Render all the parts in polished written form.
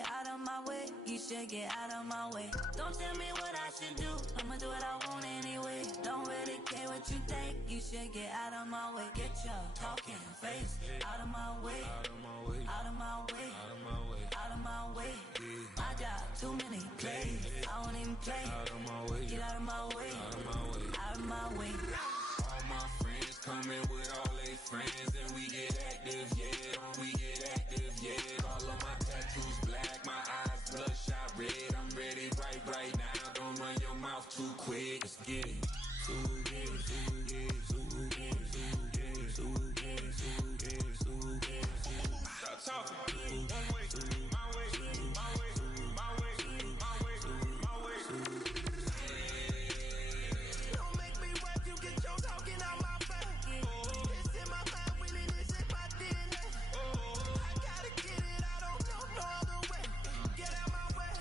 get out of my way. You should get out of my way. Don't tell me what I should do. I'ma do what I want anyway. Don't really care what you think. You should get out of my way. Get your talking face out of my way. Out of my way. Out of my way. Out of my way. Out of my way. I got too many plays. I won't even play. Out of my way. Get out of my way. Out of my way. Out of my way. All my friends coming with all they friends, and we get active, yeah. We get active, yeah. All of my tattoos black, my eyes bloodshot red. I'm ready right now. Don't run your mouth too quick. Let's get it. Stop talking. One way, my way, my way, my way, my way, my way. Don't make me rap, you get your talking out my back. It's in my mind, really, this in my DNA. I gotta get it, I don't know no other way. Get out my way.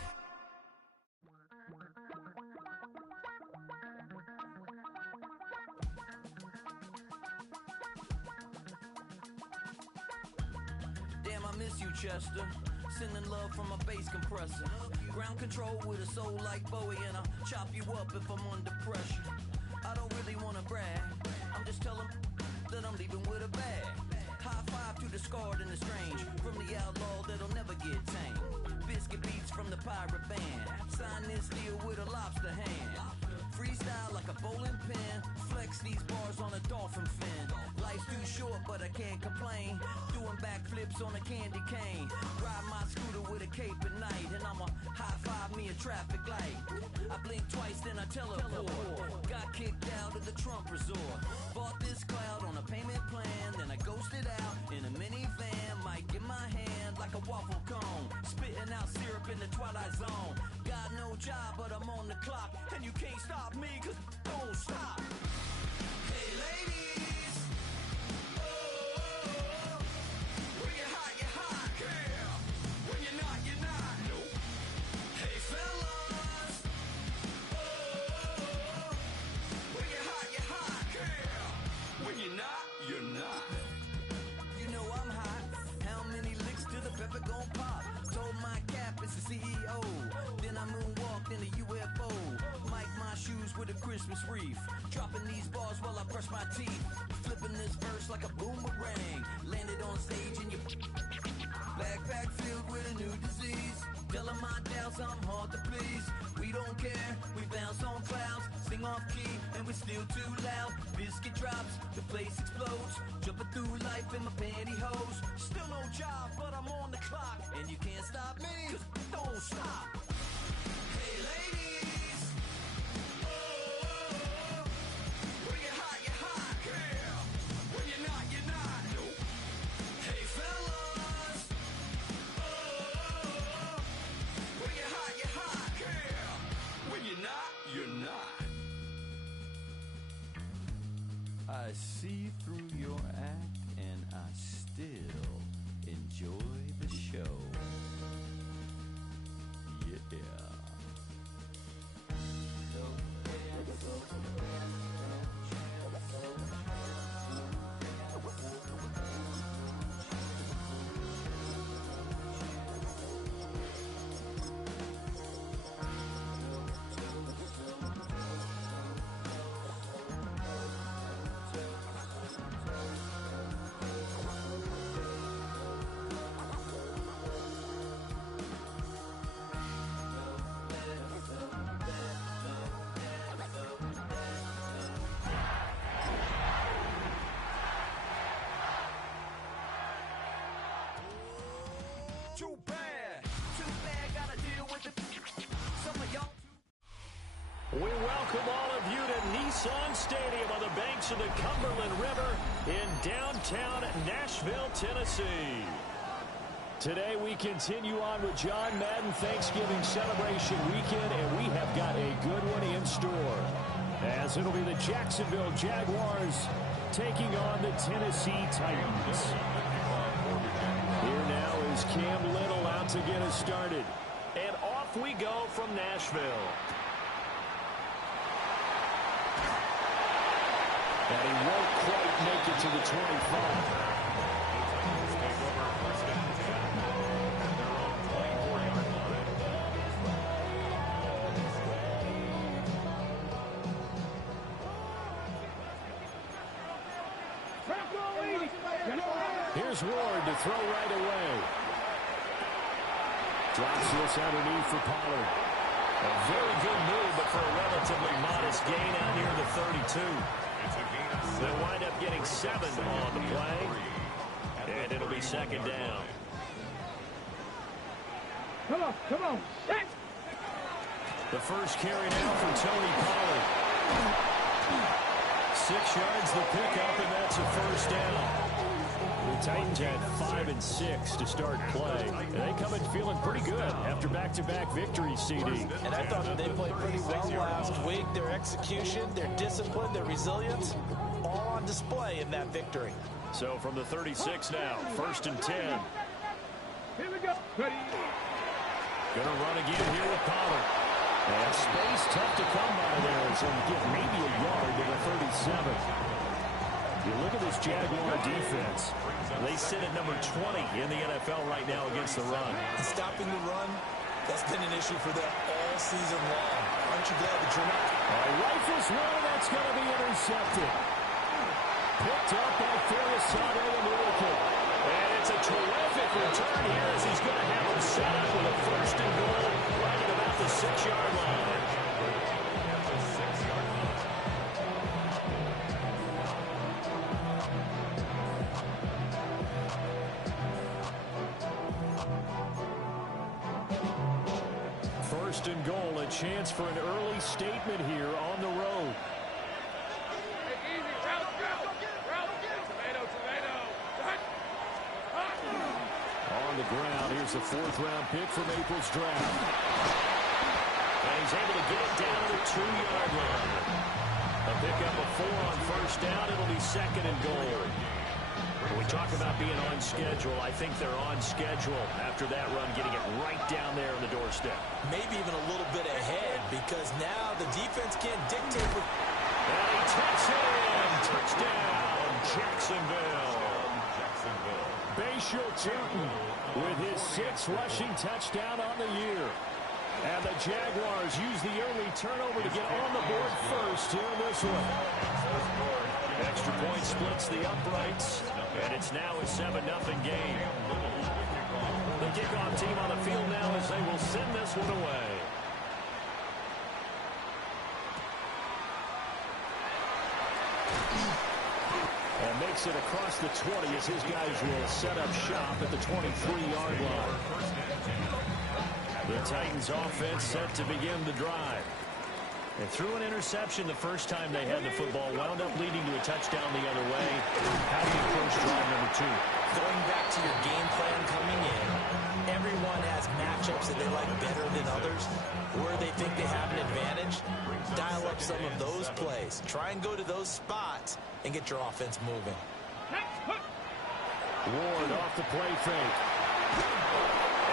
Damn, I miss you, Chester. Sending love from a bass compressor. Ground control with a soul like Bowie, and I'll chop you up if I'm under pressure. I don't really wanna brag. I'm just telling that I'm leaving with a bag. High five to the scarred and the strange. From the outlaw that'll never get tamed. Biscuit beats from the pirate band. Sign this deal with a lobster hand. Freestyle like a bowling pin. Flex these bars on a dolphin fin. Life's too short, but I can't complain. Doing backflips on a candy cane. Ride my scooter with a cape at night. And I'ma high five me a traffic light. I blink twice, then I teleport. Got kicked out of the Trump resort. Bought this cloud on a payment plan. Then I ghosted out in a minivan. Mic in my hand like a waffle cone. Spitting out syrup in the twilight zone. Got no job, but I'm on the clock. And you can't stop me, cause don't stop. Hey ladies, oh, when you're hot, girl. When you're not, nope. Hey fellas, oh, when you're hot, girl. When you're not, you're not. You know I'm hot. How many licks to the pepper gon' pop? Told my cap it's the CEO. Then I moonwalked in a UFO. Mic my shoes with a Christmas wreath. Dropping these bars while I brush my teeth. Flipping this verse like a boomerang. Landed on stage in your backpack filled with a new disease. Telling my doubts I'm hard to please. We don't care, we bounce on clouds. Sing off key and we're still too loud. Biscuit drops, the place explodes. Jumping through life in my pantyhose. Still no job, but I'm on the clock. And you can't stop me, cause don't stop. Hey ladies, oh, when you're hot, girl. When you're not, nope. Hey fellas, oh, when you're hot, girl. When you're not, you're not. I see through your act and I still enjoy the show. Yeah. Too bad, gotta deal with it. Some of y'all. We welcome all of you to Nissan Stadium on the banks of the Cumberland River in downtown Nashville, Tennessee. Today we continue on with John Madden Thanksgiving Celebration Weekend, and we have got a good one in store, as it'll be the Jacksonville Jaguars taking on the Tennessee Titans. Here now is Cam Little out to get us started. And off we go from Nashville. And he won't quite make it to the 25. Here's Ward to throw right away. Drops this underneath for Pollard. A very good move, but for a relatively modest gain out near the 32. They'll wind up getting 7 on the play, and it'll be second down. Come on, set! The first carry now for Tony Pollard. 6 yards the pickup, and that's a first down. The Titans had 5 and 6 to start play, and they come in feeling pretty good after back-to-back victories, CD. And I thought that they played pretty well last week. Their execution, their discipline, their resilience, all on display in that victory. So from the 36 now, 1st and 10. Here we go. Ready. Gonna run again here with Pollard. And space tough to come by there, so we get maybe a yard to the 37. You look at this Jaguar defense. They sit at number 20 in the NFL right now against the run. And stopping the run, that's been an issue for them all season long. Aren't you glad that you're not? Rifles one, that's going to be intercepted. Picked up by Ferrisano and Wilkin. And it's a terrific return here as he's going to have him set up with a 1st and goal right at about the 6-yard line. First and goal, a chance for an early statement here on the road. On the ground, here's the 4th-round pick from April's draft. And he's able to get it down to the 2-yard line. A pickup of 4 on 1st down. It'll be 2nd and goal. When we talk about being on schedule, I think they're on schedule after that run, getting it right down there on the doorstep. Maybe even a little bit ahead, because now the defense can't dictate. And he takes it in. Touchdown, Jacksonville. Bashal Tutin with his 6th rushing touchdown on the year. And the Jaguars use the early turnover to get on the board first here in this one. Extra point splits the uprights, and it's now a 7-0 game. The kickoff team on the field now as they will send this one away. And makes it across the 20 as his guys will set up shop at the 23-yard line. The Titans offense set to begin the drive. They threw an interception the first time they had the football, wound up leading to a touchdown the other way. How do you approach drive number 2? Going back to your game plan coming in, everyone has matchups that they like better than others, where they think they have an advantage. Dial up some of those plays. Try and go to those spots and get your offense moving. Ward off the play fake.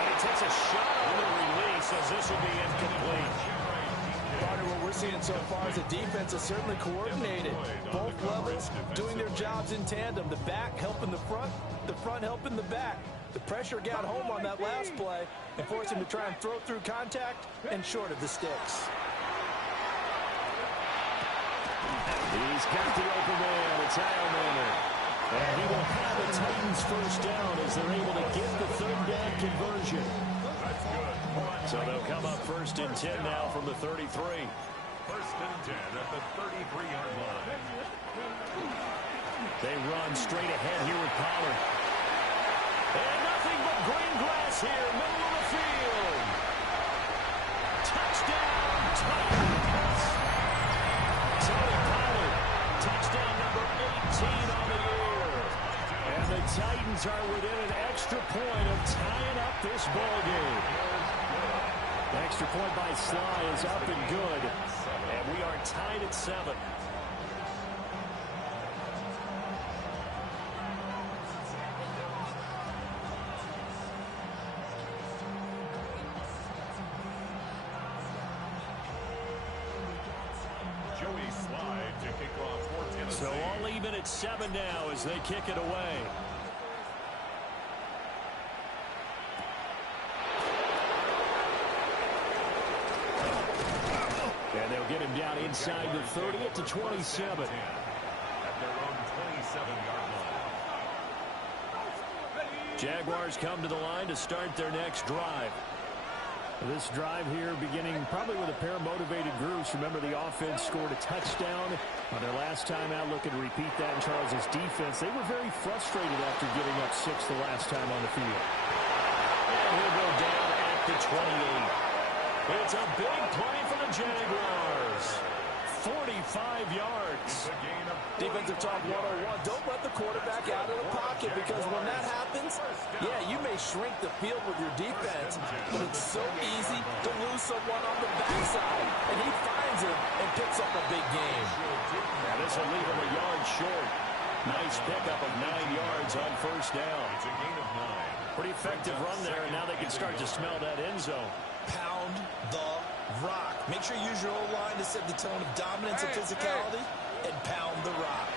And he takes a shot on the release as this will be incomplete. Part of what we're seeing so far is the defense is certainly coordinated. Both levels doing their jobs in tandem. The back helping the front helping the back. The pressure got home on that last play and forced him to try and throw through contact and short of the sticks. He's got the open man. It's Eilman. And he will have the Titans first down as they're able to get the 3rd down conversion. So they'll come up 1st and 10 now from the 33. 1st and 10 at the 33-yard line. They run straight ahead here with Pollard. And nothing but green grass here, middle of the field. Touchdown, Titans. Tony Pollard, touchdown number 18 on the year. And the Titans are within an extra point of tying up this ball game. The extra point by Sly is up and good. And we are tied at 7. Joey Sly to kick off for Tennessee. So all even at 7 now as they kick it away. And they'll get him down inside the 30 to 27. At their own 27-yard line. Jaguars come to the line to start their next drive. This drive here beginning probably with a pair of motivated groups. Remember, the offense scored a touchdown on their last time out. Looking to repeat that in Charles's defense. They were very frustrated after giving up 6 the last time on the field. And he'll go down at the 28. It's a big play for the Jaguars. 45 yards. Defensive talk 101. Don't let the quarterback out of the pocket, because when that happens, yeah, you may shrink the field with your defense, but it's so easy to lose someone on the backside. And he finds him and picks up a big game. Now this will leave him a yard short. Nice pickup of 9 yards on first down. It's a gain of 9. Pretty effective run there, and now they can start to smell that end zone. Pound the rock. Make sure you use your O-line to set the tone of dominance and physicality, and pound the rock.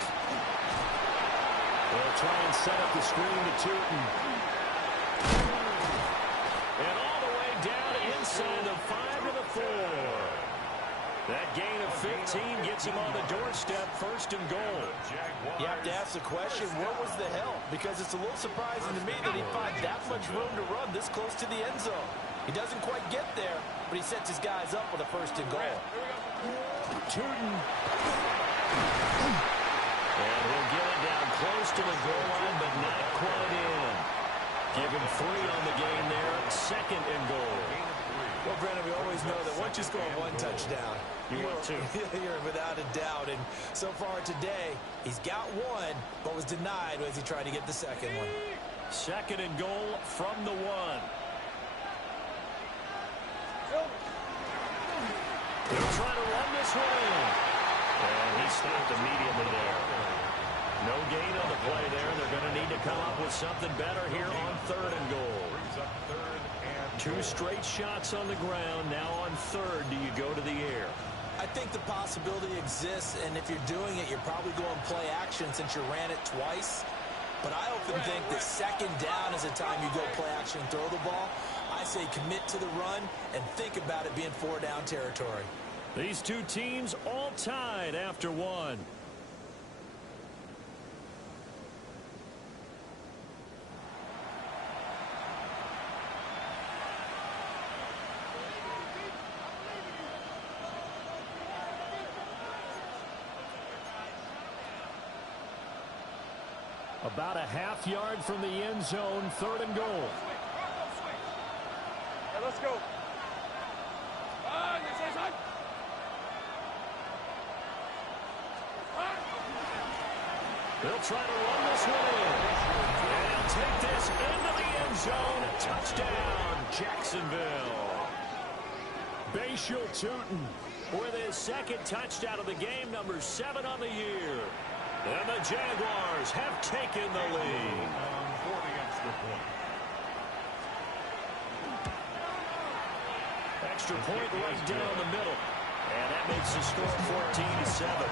They'll try and set up the screen to Tootin. And all the way down inside the 5 to the 4. That gain of 15 gets him on the doorstep, first and goal. You have to ask the question, where was the help? Because it's a little surprising to me that he find that much room to run this close to the end zone. He doesn't quite get there, but he sets his guys up with a first and goal. Tootin. And he'll get it down close to the goal line, but not quite in. Give him 3 on the game there, second and goal. Well, Brandon, we always know that once you score 1 touchdown, you want 2. You're without a doubt. And so far today, he's got 1, but was denied as he tried to get the second one. Second and goal from the 1. They'll try to run this one in. And he stopped immediately there. No gain on the play there. They're going to need to come up with something better here on third and goal. 2 straight shots on the ground. Now on third, do you go to the air? I think the possibility exists, and if you're doing it, you're probably going play action since you ran it twice. But I often think that second down is a time you go play action and throw the ball. I say commit to the run and think about it being 4-down territory. These two teams all tied after 1. About a half yard from the end zone, third and goal. Hey, let's go. They'll try to run this one in. And they'll take this into the end zone. Touchdown, Jacksonville. Bashal Tootin with his second touchdown of the game, number 7 on the year. And the Jaguars have taken the lead. For the extra point. Extra point right down the middle. And that makes the score 14-7.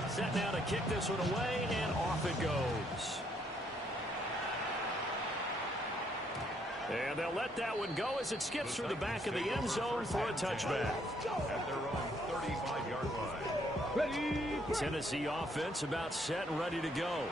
14-7. Set now to kick this one away, and off it goes. And they'll let that one go as it skips through the back of the end zone for a touchback. At their own 35-yard line. Tennessee offense about set and ready to go.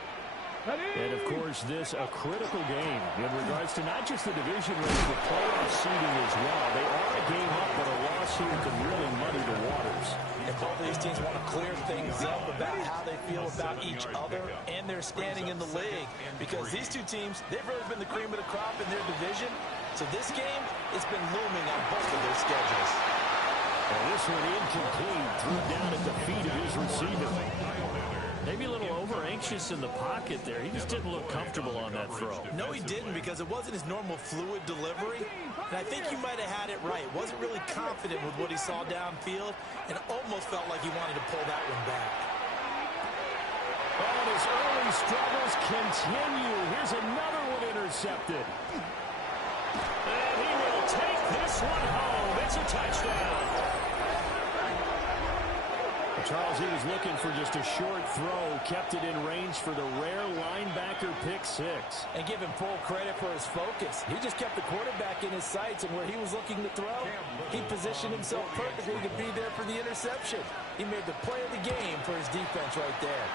And, of course, this a critical game in regards to not just the division race, but playoff seeding as well. They are a game up, but a loss here could really muddy the waters. And both of these teams want to clear things up about how they feel about each other and their standing in the league. Because these two teams, they've really been the cream of the crop in their division. So this game, it's been looming on both of their schedules. And this one incomplete, threw down at the feet of his receiver. Maybe a little over-anxious in the pocket there. He just didn't look comfortable on that throw. No, he didn't, because it wasn't his normal fluid delivery. And I think you might have had it right. Wasn't really confident with what he saw downfield and almost felt like he wanted to pull that one back. And his early struggles continue. Here's another one intercepted. And he will take this one home. It's a touchdown. Charles, he was looking for just a short throw, kept it in range for the rare linebacker Tucker pick 6. And give him full credit for his focus. He just kept the quarterback in his sights, and where he was looking to throw, he positioned himself perfectly to be there for the interception. He made the play of the game for his defense right there.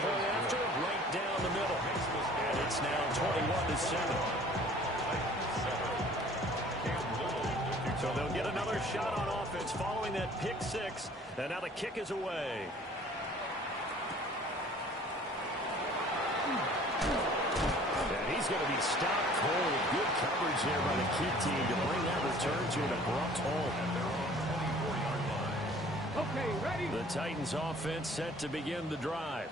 Play after, right down the middle. And it's now 21-7. So they'll get another shot on offense following that pick 6. And now the kick is away. And he's going to be stopped cold. Good coverage there by the key team to bring that return to an abrupt halt. Okay, ready? The Titans offense set to begin the drive.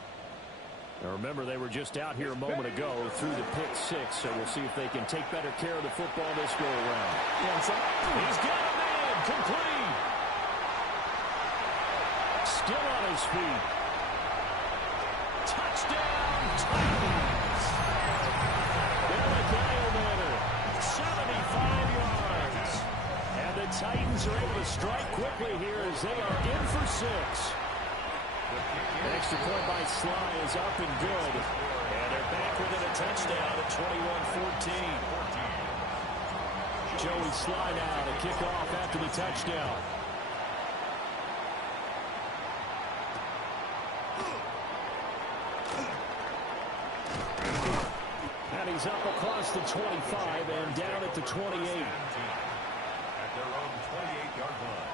Now remember, they were just out here a moment ago through the pick 6, so we'll see if they can take better care of the football this go around. He's got a man, complete. Still on his feet. Touchdown, Titans. Eric Eilmaner, 75 yards. And the Titans are able to strike quickly here as they are in for 6. An extra point by Sly is up and good. And they're back within a touchdown at 21-14. Joey Sly now to kick off after the touchdown. And he's up across the 25 and down at the 28. At their own 28-yard line.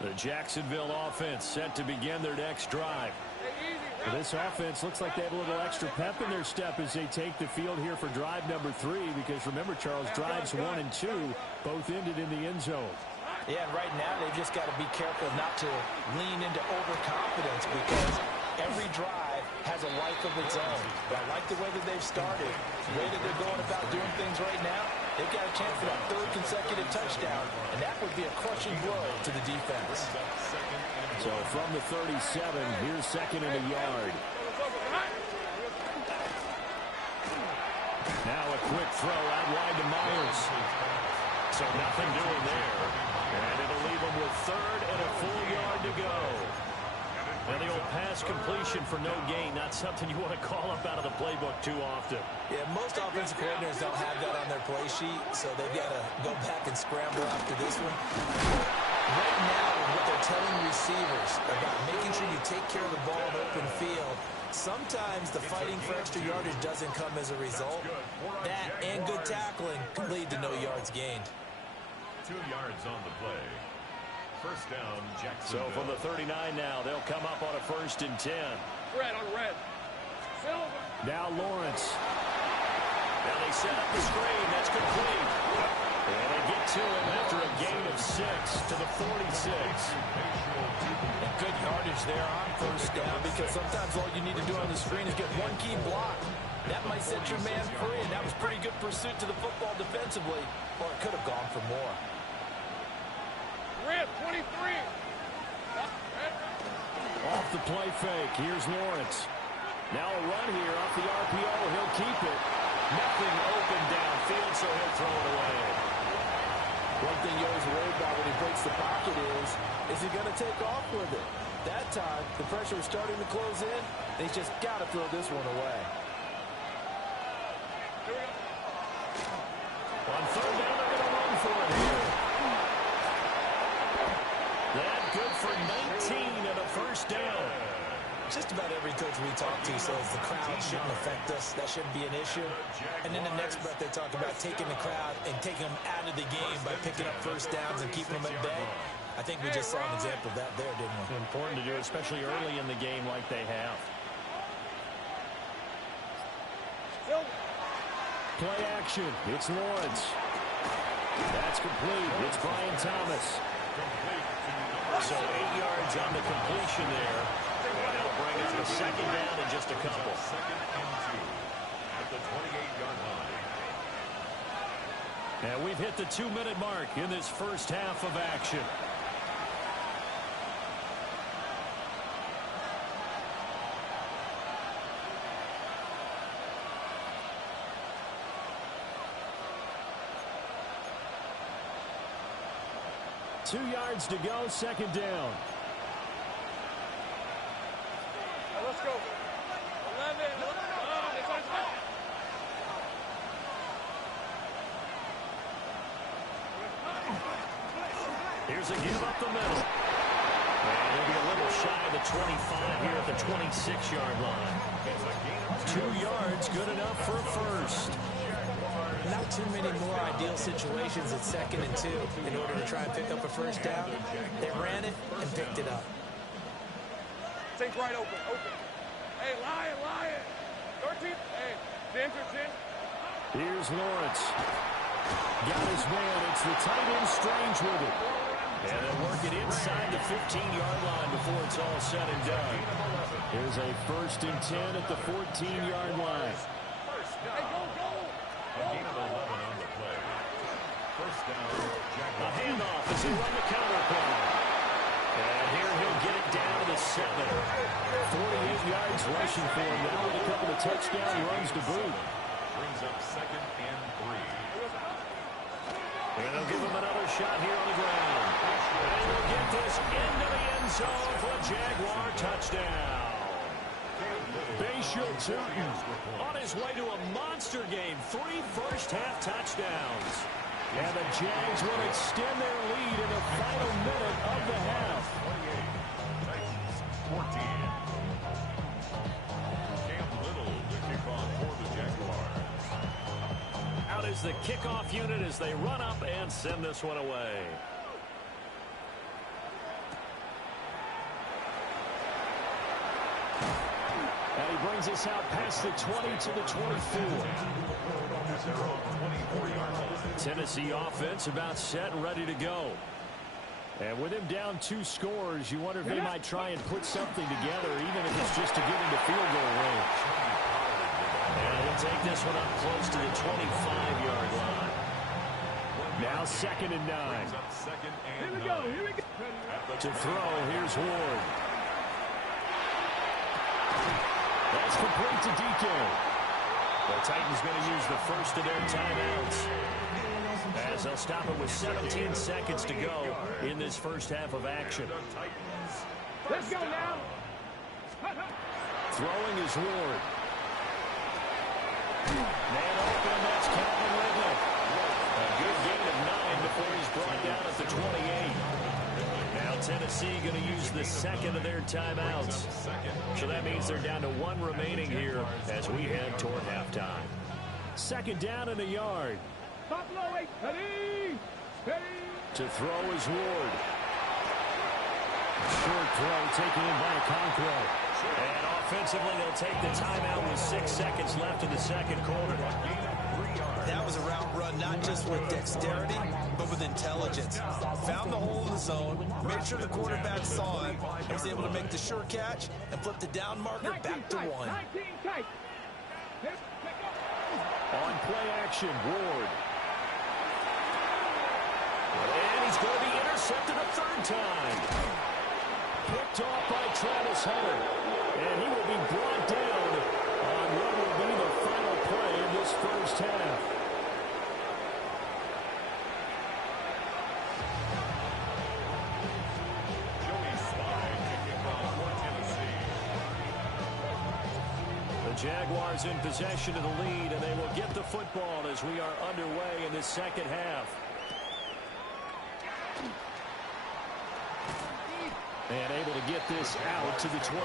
The Jacksonville offense set to begin their next drive. This offense looks like they have a little extra pep in their step as they take the field here for drive number 3, because remember, Charles, drives 1 and 2 both ended in the end zone. Yeah, and right now they've just got to be careful not to lean into overconfidence, because every drive has a life of its own. But I like the way that they've started, the way that they're going about doing things right now. They've got a chance for that 3rd consecutive touchdown, and that would be a crushing blow to the defense. So from the 37, here's 2nd and a yard. Now a quick throw out wide to Myers. So nothing doing there. And it'll leave them with 3rd and a full yard to go. And the old pass completion for no gain, not something you want to call up out of the playbook too often. Yeah, most offensive coordinators don't have that on their play sheet, so they've got to go back and scramble after this one. Right now, what they're telling receivers about making sure you take care of the ball in open field, sometimes the fighting for extra yardage doesn't come as a result. That and good tackling can lead to no yards gained. 2 yards on the play. First down, So Jacksonville. from the 39 now, they'll come up on a 1st and 10. Red on red. Silver. Now Lawrence. Now they set up the screen. That's complete. And they get to him after a gain of 6 to the 46. And good yardage there on 1st down, because sometimes all you need to do on the screen is get one key block. That might set your man free, and that was pretty good pursuit to the football defensively, or it could have gone for more. Red 23. Off the play fake. Here's Lawrence. Now a run here off the RPO. He'll keep it. Nothing open downfield, so he'll throw it away. One thing you always worry about when he breaks the pocket is he going to take off with it? That time, the pressure was starting to close in. They just got to throw this one away. On 3rd down, they're going to run for it here. That good for 19 and a 1st down. Just about every coach we talk to says the crowd shouldn't affect us. That shouldn't be an issue. And in the next breath, they talk about taking the crowd and taking them out of the game by picking up 1st downs and keeping them at bay. I think we just saw an example of that there, didn't we? Important to do, especially early in the game like they have. Play action. It's Lawrence. That's complete. It's Brian Thomas. So 8 yards on the completion there. And that'll bring us to 2nd down in just a couple. 2nd and 2 at the 28-yard line. And we've hit the 2-minute mark in this first half of action. 2 yards to go, second down. Let's go. 11. Here's a give up the middle. And he'll be a little shy of the 25 here at the 26-yard line. 2 yards, good enough for a first. Not too many more ideal situations at 2nd and 2 in order to try and pick up a first down. They ran it and picked it up. Take right open. Hey, Lion. 13. Hey, Denver. Here's Lawrence. Got his man. It's the tight end Strange with it. And they'll work it inside the 15-yard line before it's all said and done. Here's a 1st and 10 at the 14-yard line. Hey, go. A gain of 11 on the play. First down, A handoff as he run the counter play. And here he'll get it down to the 7. 48 yards rushing for him now with a couple of touchdown runs to boot. brings up 2nd and 3. And they'll give him another shot here on the ground. And we'll get this into the end zone for a Jaguar touchdown. Bayshore Tootin on his way to a monster game. 3 first-half touchdowns. And the Jags will extend their lead in the final minute of the half. 28, Titans 14. Cam Little, the kickoff for the Jaguars. Out is the kickoff unit as they run up and send this one away. And he brings us out past the 20 to the 24. Tennessee offense about set and ready to go. And with him down 2 scores, you wonder if they might try and put something together, even if it's just to get into field goal range. And he'll take this one up close to the 25-yard line. Now 2nd and 9. Here we go. To throw, here's Ward. That's complete to DK. The Titans going to use the first of their timeouts, as they'll stop it with 17 seconds to go in this first half of action. Let's go now. Throwing is Ward. Man open, that's Calvin Ridley. A good gain of 9 before he's brought down at the 28. Now Tennessee going to use the second of their timeouts. So that means they're down to 1 remaining here as we head toward halftime. 2nd down and a yard. To throw is Ward. Short throw taken in by Okonkwo. And offensively, they'll take the timeout with 6 seconds left in the second quarter. That was a route run not just with dexterity, but with intelligence. Found the hole in the zone, made sure the quarterback saw it, and was able to make the sure catch and flip the down marker back to 1. On play action, Ward. And he's going to be intercepted a 3rd time. Picked off by Travis Hunter. And he will be brought down on what will be the final play of this first half. Joey Slye kicking off for Tennessee. The Jaguars in possession of the lead, and they will get the football as we are underway in this second half. And able to get this out to the 25.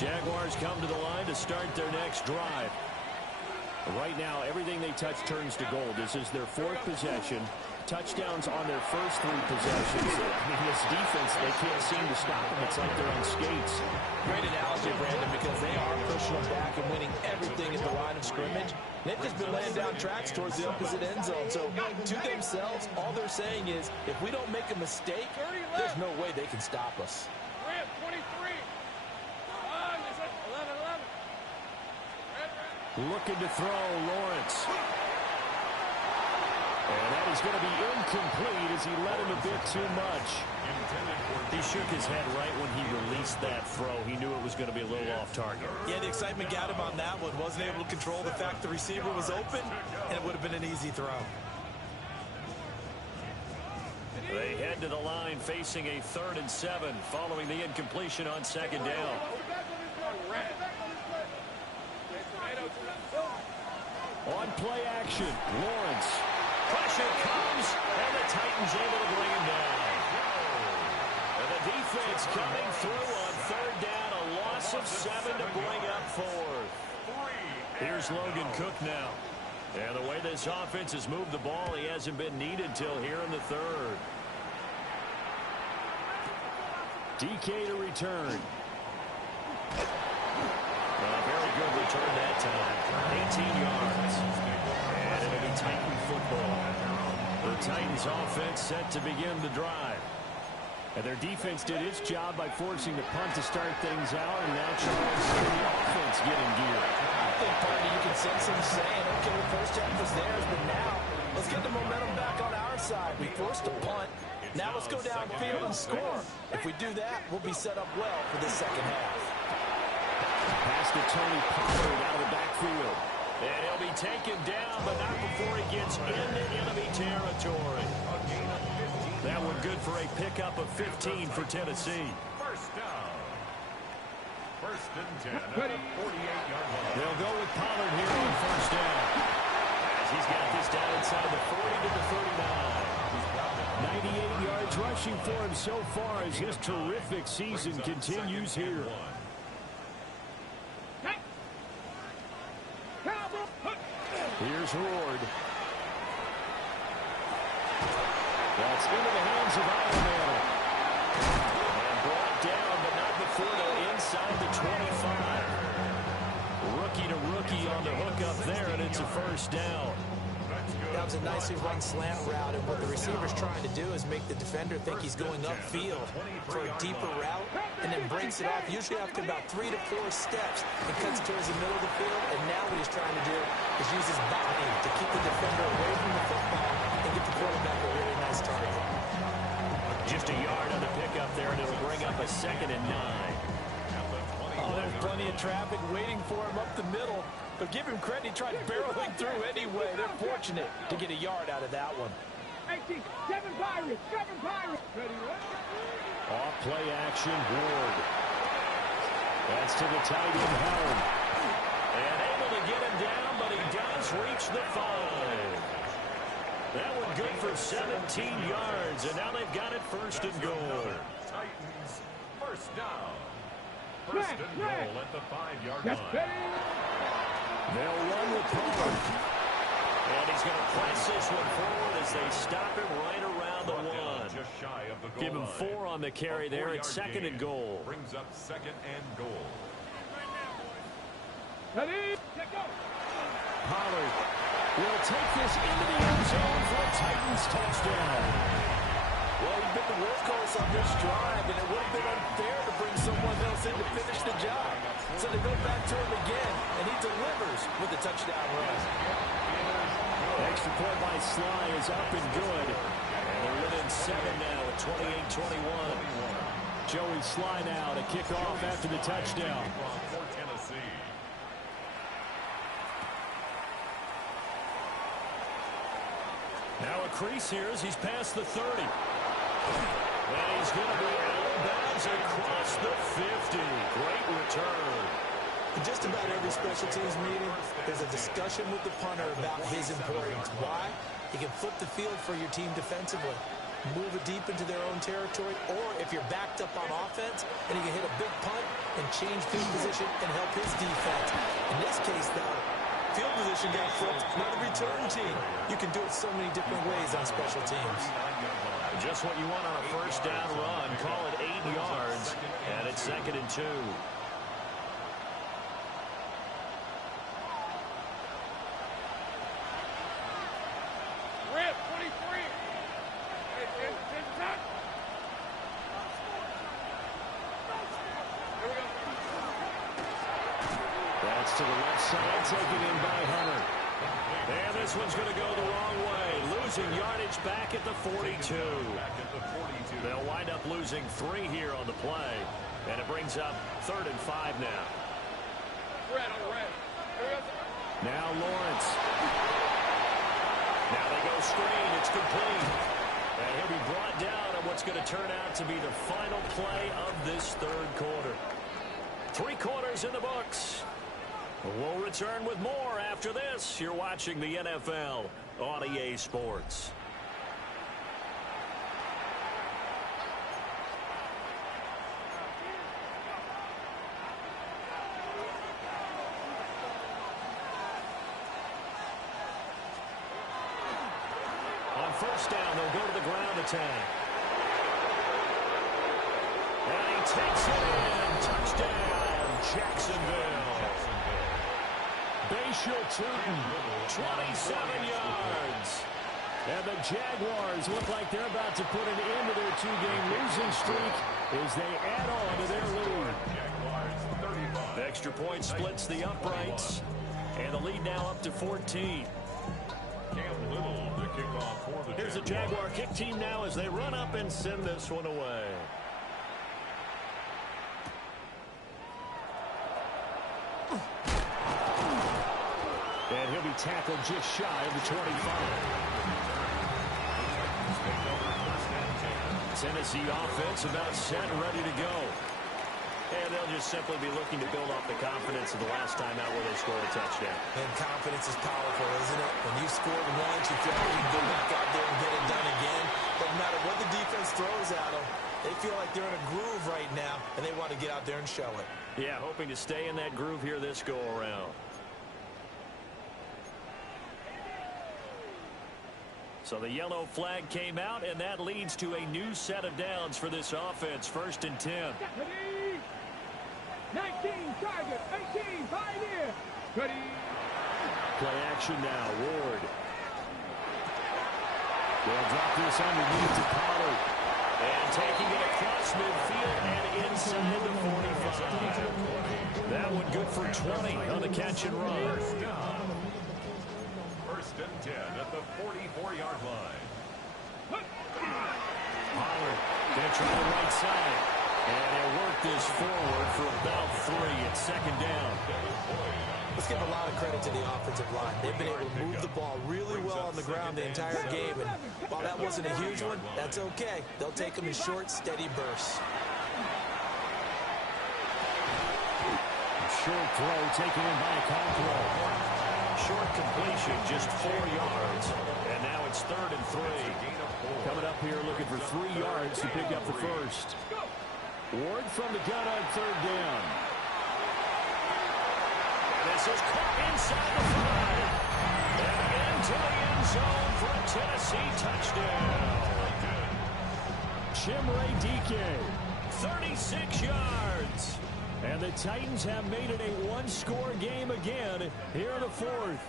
Jaguars come to the line to start their next drive. Right now, everything they touch turns to gold. This is their 4th possession. Touchdowns on their first 3 possessions. I mean, this defense, they can't seem to stop them. It's like they're on skates. Great analogy, Brandon, because they are pushing them back and winning everything at the line of scrimmage. They've just been laying down tracks towards the opposite end zone. So to themselves, all they're saying is, if we don't make a mistake, there's no way they can stop us. 23. 11. Looking to throw, Lawrence. And that is going to be incomplete as he led him a bit too much. He shook his head right when he released that throw. He knew it was going to be a little off target. Yeah, the excitement got him on that one. Wasn't able to control the fact the receiver was open, and it would have been an easy throw. They head to the line facing a 3rd and 7 following the incompletion on 2nd down. On play action, Lawrence. Pressure comes, and the Titans able to bring him down. And the defense coming through on 3rd down, a loss of 7 to bring up 4th. Here's Logan Cook now. And the way this offense has moved the ball, he hasn't been needed till here in the 3rd. DK to return. Very good return that time. 18 yards. And it'll be Titan football. The Titans offense set to begin the drive. And their defense did its job by forcing the punt to start things out. And now Charles seeing the offense get in gear. I think, Party, you can sense him saying, okay, the first half was theirs, but now let's get the momentum back on our side. We forced a punt. Now let's go downfield and score. If we do that, we'll be set up well for the second half. Pass to Tony Pollard out of the backfield. And he'll be taken down, but not before he gets into enemy territory. That one good for a pickup of 15 for Tennessee. First down. 1st and 10 at the 48-yard line. They'll go with Pollard here on 1st down. As he's got this down inside the 40 to the 39. 98 yards rushing for him so far as his terrific season continues here. Here's Ward. That's into the hands of Ironman. And brought down, but not before they're inside the 25. Rookie to rookie on the hook up there, and it's a 1st down. That was a nicely run slant route, and what the receiver's trying to do is make the defender think he's going upfield for a deeper route, and then breaks it off, usually after about 3 to 4 steps, and cuts towards the middle of the field, and now what he's trying to do is use his body to keep the defender away from the football and get the quarterback a really nice target. Just a yard on the pickup there, and it'll bring up a 2nd and 9. Oh, there's plenty of traffic waiting for him up the middle. But give him credit, he tried barreling through anyway. They're fortunate to get a yard out of that one. 18, 7 Pirates, 7 Pirates. Off play action, Ward. That's to the tight end, Howard. And able to get him down, but he does reach the 5. That one good for 17 yards, and now they've got it 1st and goal. Titans, 1st down. 1st and goal at the 5-yard line. They'll run with Pollard. And he's going to press this one forward as they stop him right around the 1. Just shy of the goal Give him 4 on the carry there. It's 2nd and goal. Brings up 2nd and goal. Pollard will take this into the end zone for a Titans touchdown. Well, he's been the workhorse on this drive, and it would have been unfair to bring someone else in to finish the job. So they go back to him again, and he delivers with a touchdown run. Extra point by Sly is up and good. And they're within 7 now at 28-21. Joey Sly now to kick off after the touchdown. For Tennessee. Now a crease here as he's past the 30. And he's going to be out of bounds across the 50. Great return. In just about every special teams meeting, there's a discussion with the punter about his importance. Why? He can flip the field for your team defensively, move it deep into their own territory, or if you're backed up on offense, and he can hit a big punt and change field position and help his defense. In this case, though, field position got flipped, not the return team. You can do it so many different ways on special teams. Just what you want on a 1st down run. Call it 8 yards, and it's 2nd and 2. Rip, 23. Here we go. That's to the left side, taken in by Hunter. And this one's going to go the wrong way. Losing yardage back at the 42. They'll wind up losing 3 here on the play. And it brings up 3rd and 5 now. Now Lawrence. Now they go screen. It's complete. And he'll be brought down on what's going to turn out to be the final play of this 3rd quarter. 3 quarters in the books. We'll return with more after this. You're watching the NFL on EA Sports. On first down, they'll go to the ground attack. And he takes it in. Touchdown, Jacksonville. Bashir Tutin, 27 yards. And the Jaguars look like they're about to put an end to their 2-game losing streak as they add on to their lead. The extra point splits the uprights, and the lead now up to 14. Here's the Jaguar kick team now as they run up and send this one away. And he'll be tackled just shy of the 25. Tennessee offense about set and ready to go. And they'll just simply be looking to build off the confidence of the last time out where they scored a touchdown. And confidence is powerful, isn't it? When you scored once, you feel like you can go back out there and get it done again. But no matter what the defense throws at them, they feel like they're in a groove right now, and they want to get out there and show it. Yeah, hoping to stay in that groove here this go-around. So the yellow flag came out, and that leads to a new set of downs for this offense. 1st and 10. 19, target, 18, 5 here. Ready. Play action now, Ward. They'll drop this underneath to Pollard. And taking it across midfield and inside the 45. That one good for 20 on the catch and run. 1st and 10 at the 44-yard line. Pollard going to try the right side. And they'll work this forward for about 3 at 2nd down. Let's give a lot of credit to the offensive line. They've been able to move the ball really well on the ground the entire game. And while that wasn't a huge one, that's okay. They'll take them in short, steady bursts. Short throw taken in by Cockrell. Short completion, just 4 yards. And now it's 3rd and 3. Coming up here looking for 3 yards to pick up the first. Ward from the gun on 3rd down. And this is caught inside the 5. And into the end zone for a Tennessee touchdown. Chimere Dike, 36 yards. And the Titans have made it a 1-score game again here in the 4th.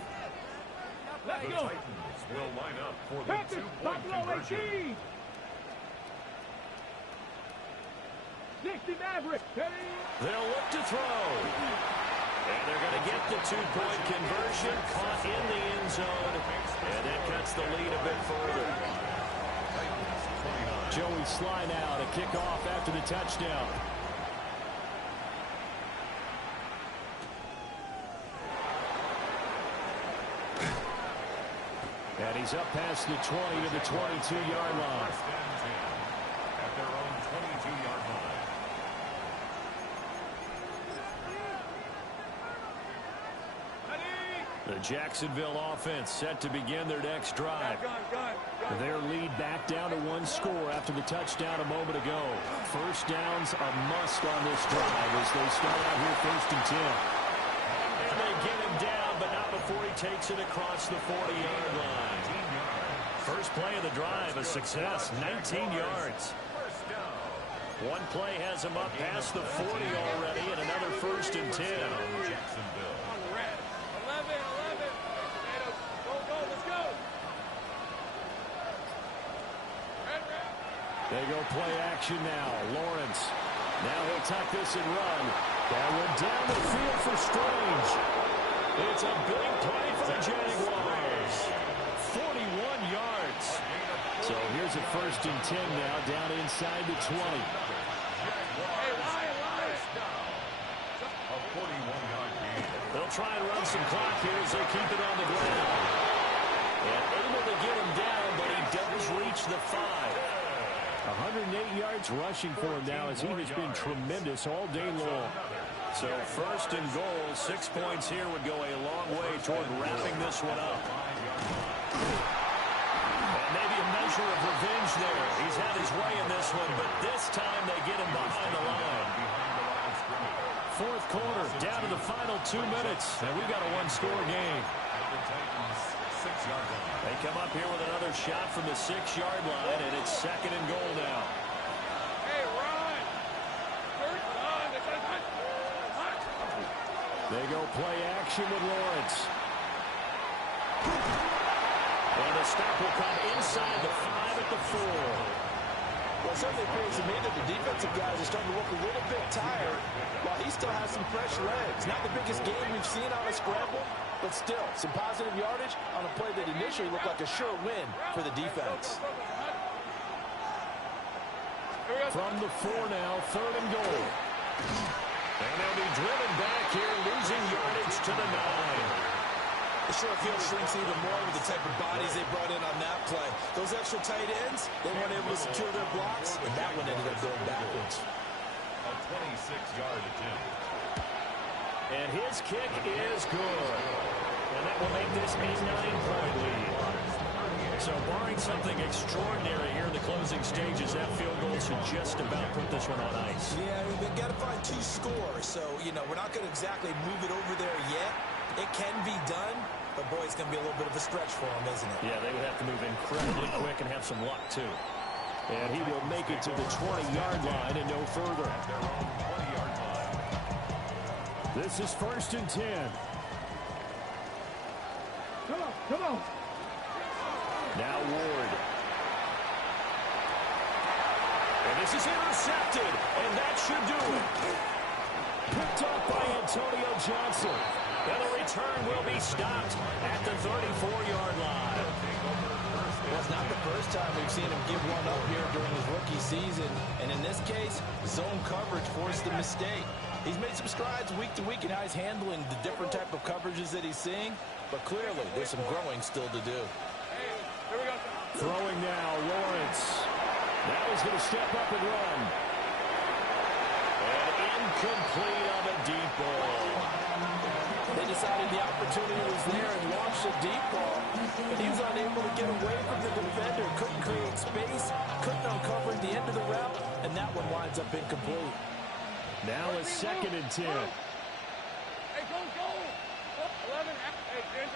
The Titans will line up for the 2-point conversion. 60 Maverick. They'll look to throw. And they're going to get the 2-point conversion, caught in the end zone. And that cuts the lead a bit further. Joey Sly now to kick off after the touchdown. And he's up past the 20 to the 22-yard line. At their own 22-yard line. The Jacksonville offense set to begin their next drive. Their lead back down to 1 score after the touchdown a moment ago. First down's a must on this drive as they start out here 1st and 10. And they get him down, but not before he takes it across the 40-yard line. First play of the drive, a success, 19 yards. One play has him up past the 40 already, and another 1st and 10. Jacksonville. 11. Go, let's go. They go play action now. Lawrence. Now he'll tuck this and run. That went down the field for Strange. It's a big play for the Jaguars. 41 yards. So here's a 1st and 10 now, down inside the 20. They'll try and run some clock here as they keep it on the ground. And able to get him down, but he does reach the 5. 108 yards rushing for him now as he has been tremendous all day long. So 1st and goal, 6 points here would go a long way toward wrapping this one up. And maybe a measure of revenge there. He's had his way in this one, but this time they get him behind the line. 4th quarter, down to the final 2 minutes, and we've got a 1-score game. They come up here with another shot from the 6-yard line, and it's 2nd and goal now. Hey, run! They go play action with Lawrence. And the stop will come inside the 5 at the 4. Well, it certainly appears to me that the defensive guys are starting to look a little bit tired while he still has some fresh legs. Not the biggest game we've seen on a scramble, but still, some positive yardage on a play that initially looked like a sure win for the defense. From the 4 now, 3rd and goal. And they'll be driven back here, losing yardage to the 9. The short field shrinks even more with the type of bodies they brought in on that play. Those extra tight ends, they weren't able to secure their blocks, and that one ended up going backwards. A 26-yard attempt. And his kick is good. And that will make this a 9-point lead. So barring something extraordinary here in the closing stages, that field goal should just about put this one on ice. Yeah, they've got to find 2 scores. So, we're not going to exactly move it over there yet. It can be done, but boy, it's going to be a little bit of a stretch for them, isn't it? Yeah, they would have to move incredibly quick and have some luck, too. And he will make it to the 20-yard line and no further. This is 1st and 10. Come on. Now Ward. And this is intercepted, and that should do it. Picked up by Antonio Johnson. And the return will be stopped at the 34-yard line. Well, it's not the first time we've seen him give one up here during his rookie season. And in this case, zone coverage forced the mistake. He's made some strides week to week in how he's handling the different type of coverages that he's seeing. But clearly, there's some growing still to do. Here we go. Throwing now, Lawrence. Now he's going to step up and run. And incomplete on a deep ball. They decided the opportunity was there and launched a deep ball. But he was unable to get away from the defender. Couldn't create space. Couldn't uncover at the end of the route. And that one winds up incomplete. Now a 2nd and 10. Hey, go! 11. Hey, 10.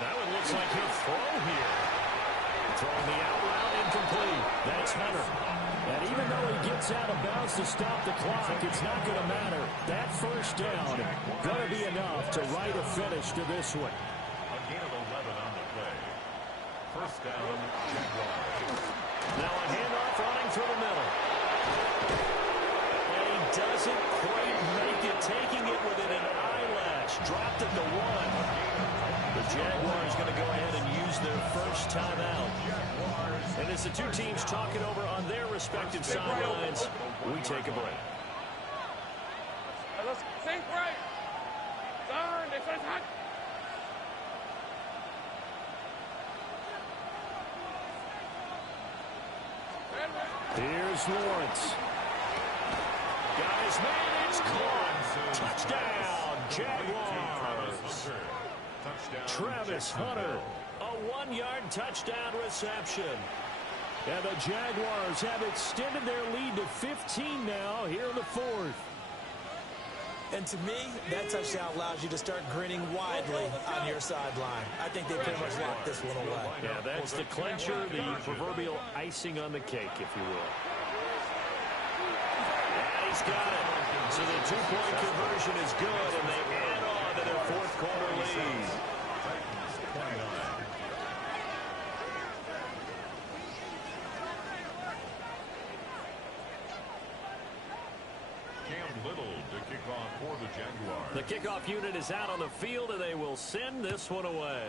That one looks like he'll throw here. Throwing the out route, incomplete. That's Hunter. And even though he gets out of bounds to stop the clock, it's not going to matter. That 1st down going to be enough to write a finish to this one. A gain of 11 on the play. 1st down, Jaguars. Now a handoff running through the middle. And he doesn't quite make it, taking it within an eyelash. Dropped it to 1. The Jaguars going to go ahead and use their 1st timeout. And as the 2 teams talk it over on their respective sidelines, we take a break. Let's think right. Turn, defense hot. Here's Lawrence. Got his man, it's caught. Touchdown, Jaguars. Travis Hunter, a 1-yard touchdown reception. And the Jaguars have extended their lead to 15 now here in the 4th. And to me, that touchdown allows you to start grinning widely on your sideline. I think they pretty much locked this one away. Yeah, that's the clincher, the proverbial icing on the cake, if you will. And he's got it. So the 2-point conversion is good, and they add on to their 4th quarter lead. Little to kick off for the Jaguars. The kickoff unit is out on the field, and they will send this one away.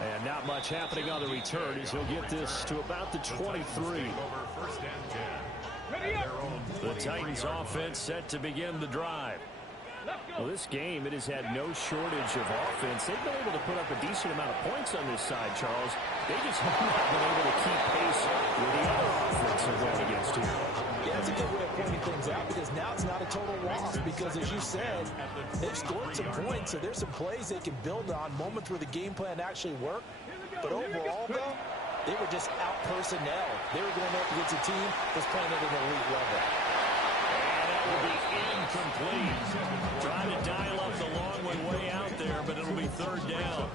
And not much happening on the return as he'll get this to about the 23. First and 10. The Titans offense set to begin the drive. Well, this game, it has had no shortage of offense. They've been able to put up a decent amount of points on this side, Charles. They just have not been able to keep pace with the other offense they're going against here. Yeah, that's a good way of pointing things out because now it's not a total loss because, as you said, they've scored some points, so there's some plays they can build on, moments where the game plan actually worked. But overall, though, they were just out personnel. They were going up against a team that's playing at an elite level. Will be incomplete. Trying to dial up the long one way out there, but it'll be third down.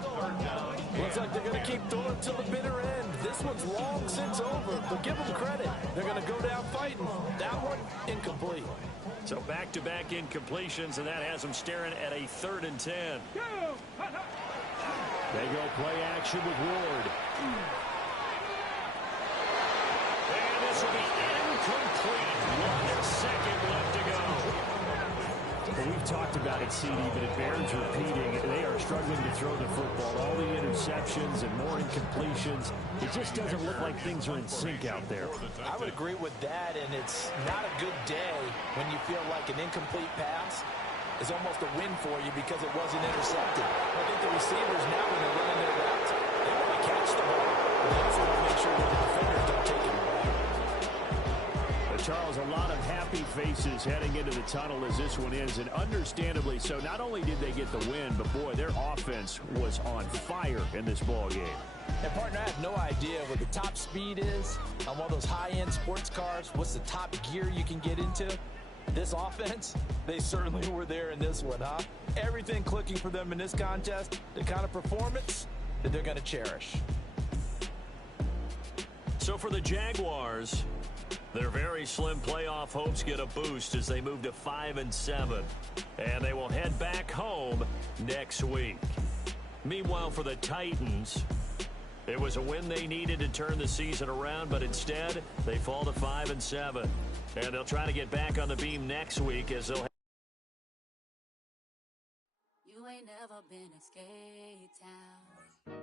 Looks like they're going to keep throwing till the bitter end. This one's long since over, but give them credit. They're going to go down fighting. That one, incomplete. So back-to-back incompletions, and that has them staring at a 3rd and 10. They go play action with Ward. And this will be incomplete. 1 second left to go. Well, we've talked about it, CD, but it bears repeating. They are struggling to throw the football. All the interceptions and more incompletions. It just doesn't look like things are in sync out there. I would agree with that, and it's not a good day when you feel like an incomplete pass is almost a win for you because it wasn't intercepted. I think the receivers now, when they're running their routes, they want to catch the ball. They also want to make sure that the defenders don't take it away. Charles, a lot of happy faces heading into the tunnel as this one ends, and understandably so. Not only did they get the win, but boy, their offense was on fire in this ball game. And partner, I have no idea what the top speed is on one of those high-end sports cars. What's the top gear you can get into? This offense, they certainly were there in this one, huh? Everything clicking for them in this contest, the kind of performance that they're going to cherish. So for the Jaguars, their very slim playoff hopes get a boost as they move to 5-7. And they will head back home next week. Meanwhile, for the Titans, it was a win they needed to turn the season around, but instead they fall to 5-7. And they'll try to get back on the beam next week as they'll. You ain't never been a skate town.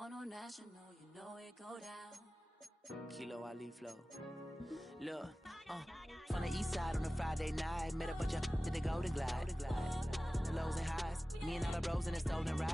On no national, you know it go down. Kilo Ali Flow. Look, from the east side on a Friday night, met a bunch of to the Golden Glide. The lows and highs, me and all the bros in the stolen ride.